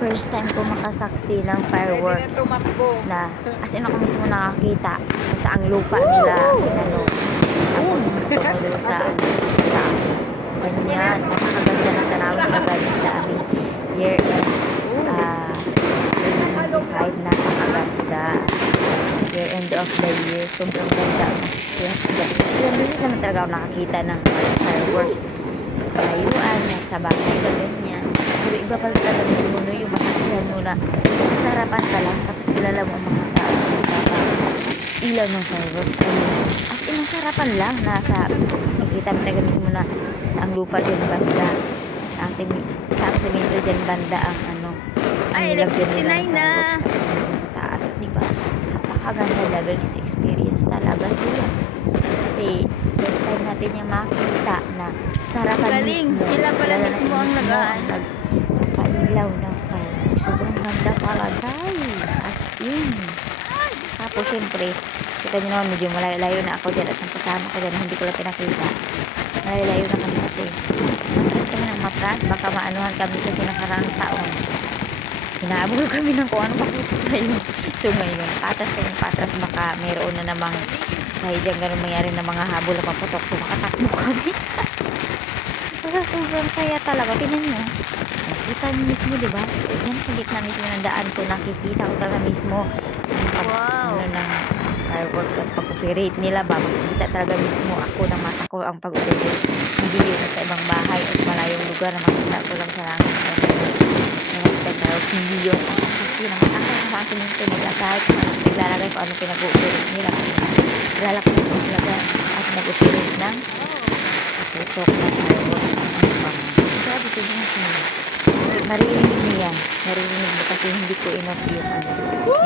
First time ko makasaksi ng fireworks na as in ako mismo nakakita kung saang lupa nila inano. Tapos tumulo sa taas. Ganyan, napakaganda ng tanawin kagaling sa aming year end 2025. Napakaganda. Year end of the year. Sobrang ganda. Ilang beses naman talaga ako nakakita ng fireworks sa kalayuan, sa bahay, ganyan. Pero iba pala talaga mismo no, yung masaksihan mo na sa harapan ka lang, tapos kilala mo ang mga tao ilaw ng fireworks. As in, nasa harapan lang, nakikita mo talaga mismo na sa ang lupa dyan banda, sa ang semento dyan banda ang ang nilagyan nila ng fireworks sa taas. At diba, napakaganda, the best experience talaga sila. Kasi first time natin yung makita na sa harapan mismo. Sila pala mismo ang nagpailaw ng fireworks. Sobrang ganda pala, guys. As in. Tapos, syempre, kita nyo naman, medyo malayo na ako dyan at ang kasama ko dyan, hindi ko lang pinakita. Malayo na kami kasi. Matras kami ng matras, baka maanuhan kami kasi nakaraang taon. Hinaabol kami ng kung ano makikita yun. So, ngayon, patras, baka mayroon na namang kahit dyan ganun mangyari na mga habol na paputok. So, makatakbo kami. Sobrang saya talaga. Tingnan nyo. Nakita nyo mismo, diba? Yan, sa gitna mismo ng daan ko. Nakikita ko talaga mismo ng fireworks ang pag-operate nila ba. Makikita talaga mismo ako ng mata ko ang pag-operate. Hindi yun sa ibang bahay o malayong lugar na makikita ko lang sa langit. Hindi yun. Kasi naman ako sa akin yung pinaglasahit ko. Naglalagay ko ano pinag-operate nila. Lalaki na talaga at nag-operate ng putok na fireworks. Sabi ko din siya. Maririnig niya. Maririnig mo kasi hindi ko enough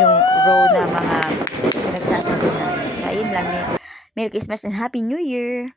yung row na mga pinagsasabi namin. So, ayun lang. Merry Christmas and Happy New Year!